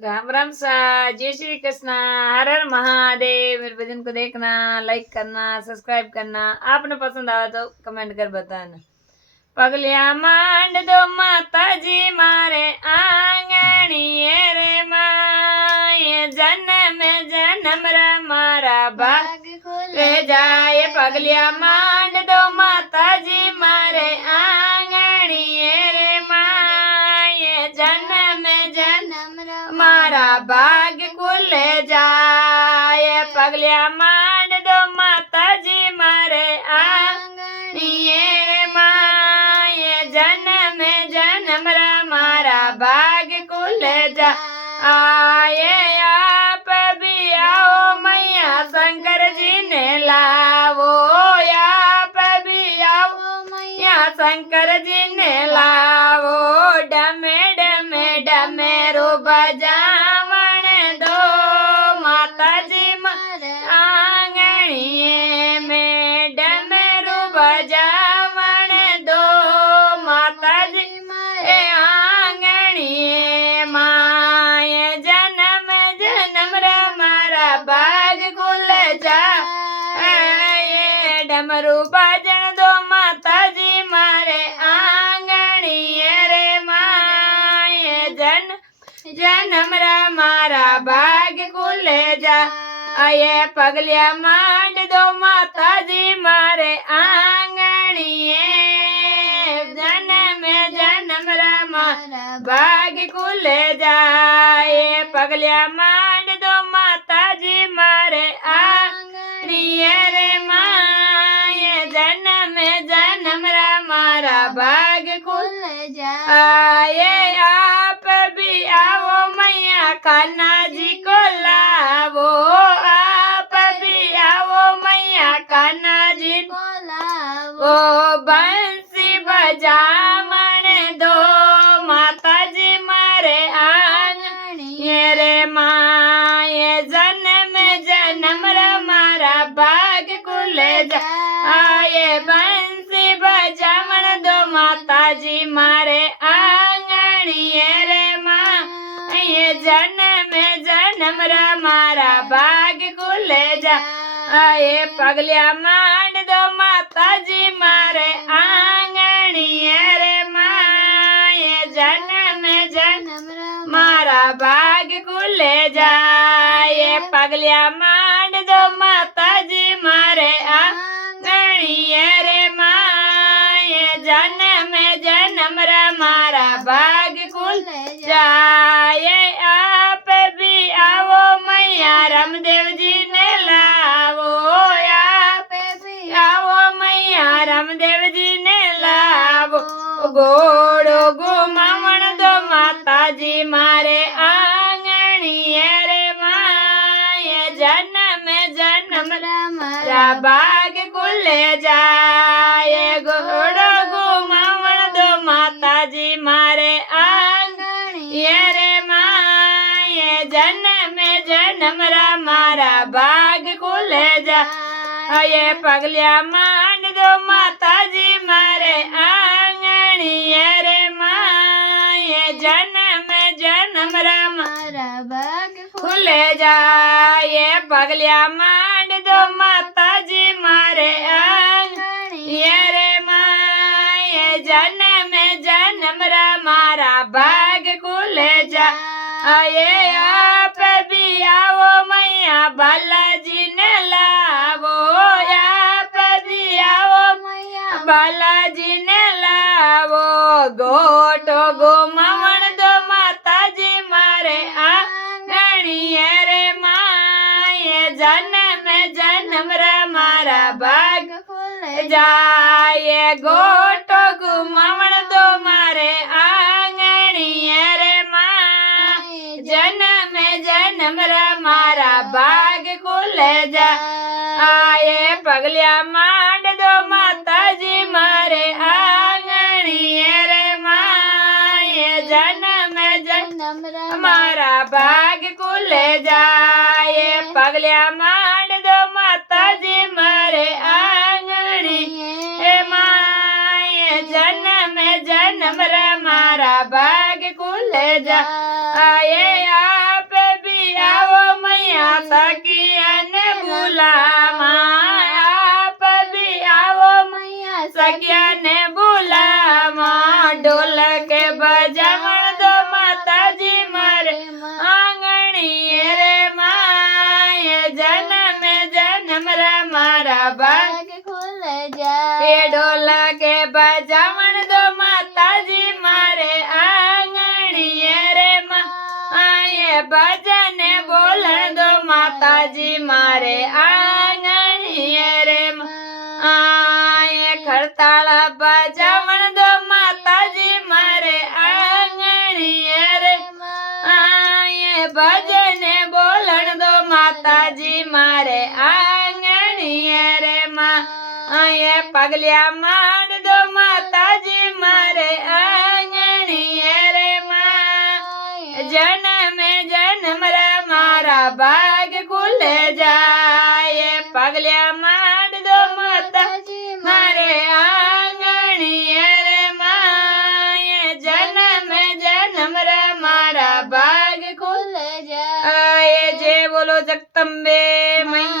राम राम सा। जय श्री कृष्णा। हर हर महादेव। मेरे भजन को देखना, लाइक करना, सब्सक्राइब करना। आपने पसंद आवा तो कमेंट कर बताना। पगलिया मांड दो माता जी मारे आंगणिये रे माए, जन्म जन्म रा मारा भाग खुले जाए। पगलिया मांड दो माता जी मारे आंगणिये रे माए, जन्म जन्म रा मारा भाग खुले जाए। पगलिया मांड दो माता जी मारे आंगणिये रे माए, जन्म जन्म रा मारा भाग खुल जा आए। आप भी आओ मैया शंकर जी ने लावो, आप भी आओ मैया शंकर जी ने लावो। डमे डमे डमेरू बजावण दो माता जी मारे आंगणिये में, डमरू बजावण दो माता जी मारे आंगणिये माए। जन्म जन्म रा मारा भाग खुल जाए। डमरू बजन दो माता जी मारे आंगणिये रे माए, जन्म रा मारा भाग खुल जाए। पगलिया मांड दो माता जी मारे आंगणिये, जन्म जन्म रा मारा भाग खुल जाए। पगलिया मांड दो माता जी मारे आंगणिये रे माए, जन्म जन्म रा मारा भाग खुल जाए। आप भी आओ मैया कान्हा जी को लावो, आप भी आओ मैया कान्हा जी को लावो। बंसी बजावण दो माता जी मारे आंगणिये रे माए, जन्म जन्म रा मारा भाग खुल जाए। बंसी बजावण दो माता जी मारे आंगणिये रे माए, जन्म जन्म रा मारा भाग खुल जाए। पगलिया मांड दो माता जी मारे आंगणिये रे माए, जन्म जन्म रा मारा भाग खुल जाए। पगलिया मांड दो माता जी मारे आंगणिये रे माए, जन्म जन्म रा मारा भाग खुल जाए। आप भी आओ मैया रामदेव जी ने लावो, आप भी आओ मैया रामदेव जी ने लावो। घोड़ो घुमावण दो माता जी मारे आंगणिये रे माए, जन्म जन्म रा मारा भाग खुल जाए। घोड़ो घुमावण दो माता जी मारे आंगणिये रे माए, जन्म जन्म रा मारा भाग खुल जाए। पगलिया मांड दो माता जी मारे आंगणिये रे माए, जन्म जन्म रा मारा भाग खुल जाए। पगलिया मांड दो माता जी मारे आंगणिये रे माए, जन्म जन्म रा मारा भाग खुल जाए। आप भी आओ मैया बालाजी ने लावो, आप भी आओ मैया बालाजी ने लावो। गोटो घुमावण दो माता जी मारे आंगणिये रे माए, जन्म जन्म रा मारा भाग खुल जाए। गोटो घुमावण दो मारे आंगणिये रे माए, जन्म जन्म रा मारा भाग खुल जाए। पगलिया मांड दो माता जी मारे आंगणिये रे माए, जन्म जन्म रा मारा भाग खुल जाए। पगलिया मांड दो माता जी मारे आंगणिये माए, जन्म जन्म रा मारा भाग खुल जाए। ભજન બોલણ દો માતાજી મારે આંગણીએ રે આયે ખડતાળ ભજવણ દો માતાજી મારે આંગણીએ રે આયે ભજન બોલણ દો માતાજી મારે આંગણીએ રે આયે પગલ્યા માંડ દો માતાજી મારે આંગણીએ રે જન્મે જન્મ રે મારા ભાગ ખુલે જાય પગલ્યા માંડ દો માતાજી મારે આંગણીએ રે જન્મે જન્મ રે મારા ભાગ ખુલે જાય જય બોલો જગદંબે મૈયા